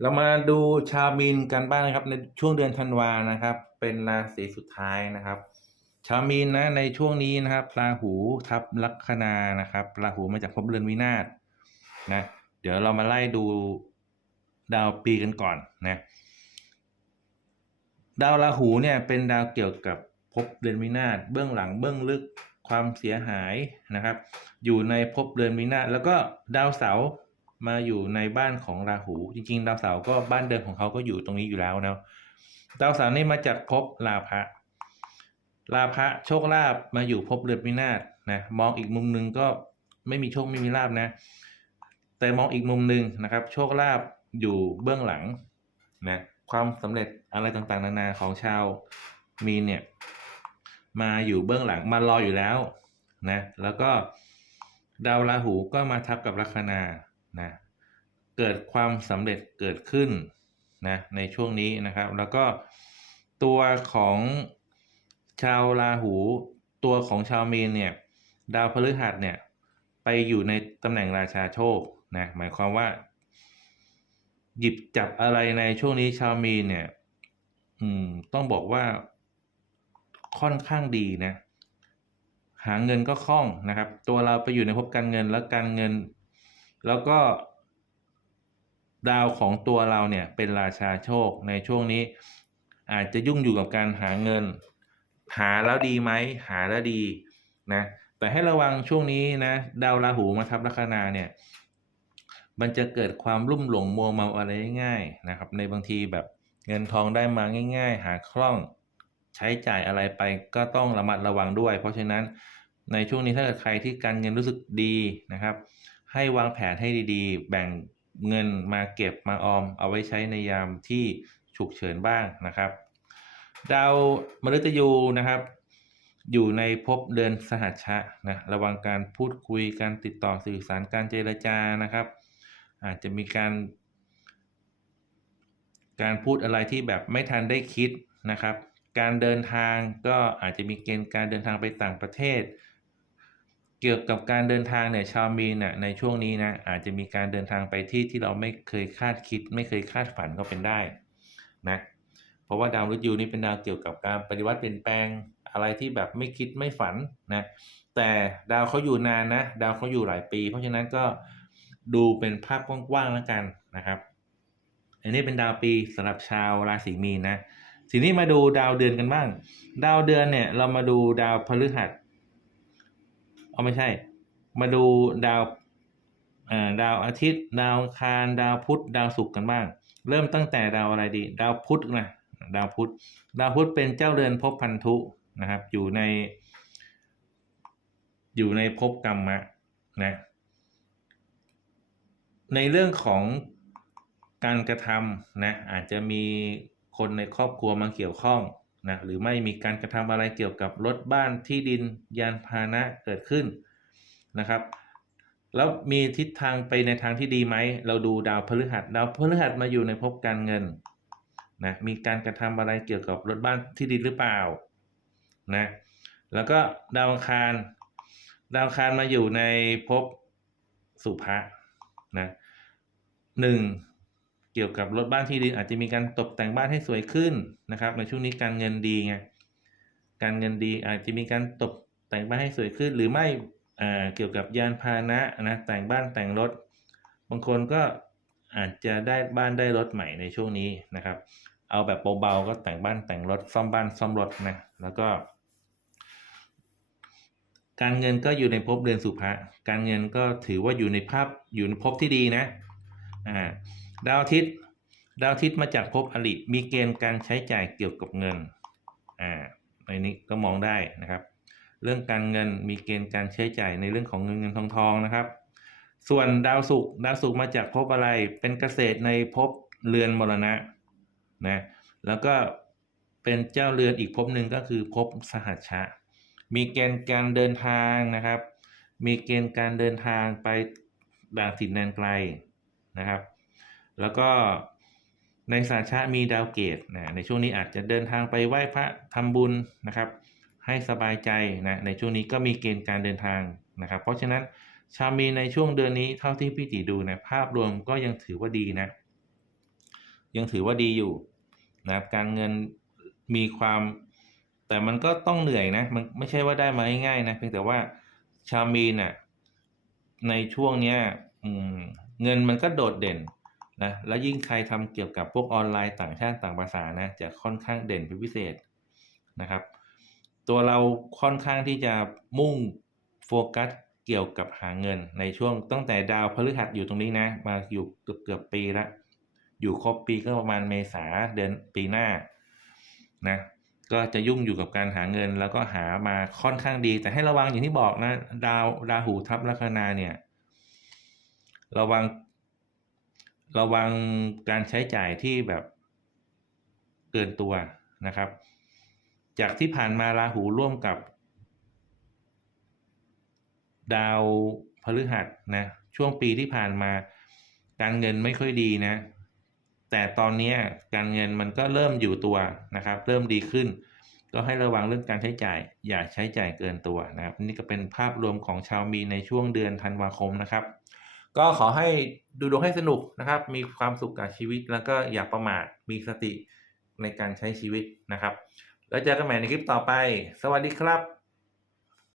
เรามาดูชาวมีนกันบ้างนะครับ ในช่วงเดือนธันวานะครับ เป็นราศีสุดท้ายนะครับ ชาวมีนนะในช่วงนี้นะครับราหูทับลัคนานะครับราหูมาจากภพเรือนวินาศนะเดี๋ยวเรามาไล่ดูดาวปีกันก่อนนะดาวราหูเนี่ยเป็นดาวเกี่ยวกับภพเรือนวินาศเบื้องหลังเบื้องลึกความเสียหายนะครับ อยู่ในภพเรือนวินาศแล้วก็ดาวเสาร์ มาอยู่ในบ้านของราหู จริงๆ ดาวเสาร์ก็บ้านเดิมของเขาก็อยู่ตรงนี้อยู่แล้วนะดาวเสาร์นี่มาจากภพลาภะลาภะโชคลาภมาอยู่ภพเรือนวินาศนะมองอีกมุมหนึ่งก็ไม่มีโชคไม่มีลาภนะ แต่มองอีกมุมหนึ่งนะครับ โชคลาภอยู่เบื้องหลังนะความสำเร็จอะไรต่างๆ นานาของชาวมีนเนี่ยมาอยู่เบื้องหลังมารออยู่แล้วนะแล้วก็ดาวราหูก็มาทับกับลัคนา นะเกิดความสำเร็จเกิดขึ้นนะในช่วงนี้นะครับ แล้วก็ตัวของชาวราหู ตัวของชาวมีนเนี่ยดาวพฤหัสเนี่ยไปอยู่ในตำแหน่งราชาโชคนะหมายความว่า หยิบจับอะไรในช่วงนี้ชาวมีนเนี่ยอืมต้องบอกว่าค่อนข้างดีนะหาเงินก็คล่องนะครับ ตัวเราไปอยู่ในภพการเงินแล้วการเงิน แล้วก็ ดาวของตัวเราเนี่ยเป็นราชาโชคในช่วงนี้ อาจจะยุ่งอยู่กับการหาเงิน หาแล้วดีไหมหาแล้วดีนะแต่ให้ระวังช่วงนี้นะดาวราหูมาทับลัคนาเนี่ยมันจะเกิดความรุ่มหลงมัวเมาอะไรง่ายๆนะครับ ในบางทีแบบเงินทองได้มาง่าย ๆ หาคล่องใช้จ่ายอะไรไปก็ต้องระมัดระวังด้วย เพราะฉะนั้นในช่วงนี้ถ้าเกิดใครที่การเงินรู้สึกดีนะครับ ให้วางแผนให้ดีๆ แบ่งเงินมาเก็บมาออม เอาไว้ใช้ในยามที่ฉุกเฉินบ้างนะครับ ดาวมฤตยูนะครับ อยู่ในภพเดือนสหัชชะนะระวังการพูดคุยการติดต่อสื่อสารการเจรจานะครับ อาจจะมีการ การพูดอะไรที่แบบไม่ทันได้คิดนะครับ การเดินทางก็อาจจะมีเกณฑ์การเดินทางไปต่างประเทศ เกี่ยวกับการเดินทางเนี่ยชาวมีนน่ะในช่วงนี้นะอาจจะมีการเดินทางไปที่ที่เราไม่เคยคาดคิด ไม่เคยคาดฝันก็เป็นได้นะเพราะว่าดาวมฤตยูนี่เป็นดาวเกี่ยวกับการปฏิวัติเปลี่ยนแปลงอะไรที่แบบไม่คิดไม่ฝันนะแต่ดาวเขาอยู่นานนะดาวเขาอยู่หลายปี เพราะฉะนั้นก็ดูเป็นภาพกว้างๆแล้วกันนะครับอันนี้เป็นดาวปีสำหรับชาวราศีมีนนะทีนี้มาดูดาวเดือนกันบ้าง ดาวเดือนเนี่ยเรามาดูดาวพฤหัส เอาไม่ใช่ มาดูดาวอ่าดาวอาทิตย์ ดาวคาร ดาวพุธดาวศุกร์กันบ้าง เริ่มตั้งแต่ดาวอะไรดี ดาวพุธนะดาวพุธดาวพุธเป็นเจ้าเรือนภพพันธุนะครับ อยู่ใน อยู่ในภพกรรมะนะในเรื่องของการกระทำนะอาจจะมีคนในครอบครัวมาเกี่ยวข้อง นะหรือไม่มีการกระทำอะไรเกี่ยวกับรถบ้านที่ดินยานพาหนะเกิดขึ้นนะครับ แล้วมีทิศทางไปในทางที่ดีไหม เราดูดาวพฤหัสดาวพฤหัสมาอยู่ในภพการเงินนะมีการกระทำอะไรเกี่ยวกับรถบ้านที่ดินหรือเปล่านะแล้วก็ดาวอังคารดาวอังคารมาอยู่ในภพสุภะนะหนึ่ง เกี่ยวกับรถบ้านที่ดินอาจจะมีการตกแต่งบ้านให้สวยขึ้นนะครับ ในช่วงนี้การเงินดีไงการเงินดีอาจจะมีการตกแต่งบ้านให้สวยขึ้น หรือไม่เกี่ยวกับยานพาหนะนะแต่งบ้านแต่งรถ บางคนก็อาจจะได้บ้านได้รถใหม่ในช่วงนี้นะครับ เอาแบบเบาๆก็แต่งบ้านแต่งรถซ่อมบ้านซ่อมรถนะแล้วก็ การเงินก็อยู่ในภพเดือนสุภะการเงินก็ถือว่าอยู่ในภาพอยู่ในภพที่ดีนะอ่า ดาวอาทิตย์ดาวอาทิตย์มาจากภพอริมีเกณฑ์การใช้จ่ายเกี่ยวกับเงินอ่าในนี้ก็มองได้นะครับ เรื่องการเงินมีเกณฑ์การใช้จ่ายในเรื่องของเงินเงินทองทองนะครับ ส่วนดาวศุกร์ดาวศุกร์มาจากภพอะไรเป็นเกษตรในภพเรือนมรณะนะแล้วก็เป็นเจ้าเรือนอีกภพหนึ่งก็คือภพสหัชชะ มีเกณฑ์การเดินทางนะครับ มีเกณฑ์การเดินทางไปด่านถิ่นแดนไกลนะครับ แล้วก็ในสาชะมีดาวเกตนะในช่วงนี้อาจจะเดินทางไปไหว้พระทำบุญนะครับ ให้สบายใจนะในช่วงนี้ก็มีเกณฑ์การเดินทางนะครับ เพราะฉะนั้นชาวมีนในช่วงเดือนนี้เท่าที่พี่ติดูนะภาพรวมก็ยังถือว่าดีนะยังถือว่าดีอยู่นะครับการเงินมีความ แต่มันก็ต้องเหนื่อยนะมันไม่ใช่ว่าได้มาง่ายๆนะเพียงแต่ว่าชาวมีนน่ะในช่วงเนี้ยเงินมันก็โดดเด่น นะแล้วยิ่งใครทำเกี่ยวกับพวกออนไลน์ต่างชาติต่างภาษานะจะค่อนข้างเด่นเป็นพิเศษนะครับ ตัวเราค่อนข้างที่จะมุ่งโฟกัสเกี่ยวกับหาเงินในช่วงตั้งแต่ดาวพฤหัสอยู่ตรงนี้นะ มาอยู่เกือบเกือบปีละอยู่ครบปีก็ประมาณเมษาเดือนปีหน้านะก็จะยุ่งอยู่กับการหาเงินแล้วก็หามาค่อนข้างดี แต่ให้ระวังอย่างที่บอกนะ ดาวราหูทับลัคนาเนี่ย ระวัง ระวังการใช้จ่ายที่แบบเกินตัวนะครับ จากที่ผ่านมาราหูร่วมกับ ดาวพฤหัสนะช่วงปีที่ผ่านมา การเงินไม่ค่อยดีนะ แต่ตอนนี้การเงินมันก็เริ่มอยู่ตัวนะครับ เริ่มดีขึ้น ก็ให้ระวังเรื่องการใช้จ่าย อย่าใช้จ่ายเกินตัวนะครับ นี่ก็เป็นภาพรวมของชาวมีในช่วงเดือนธันวาคมนะครับ ก็ขอให้ดูดวงให้สนุกนะครับ มีความสุขกับชีวิตแล้วก็อย่าประมาทมีสติในการใช้ชีวิตนะครับ แล้วเจอกันใหม่ในคลิปต่อไป สวัสดีครับ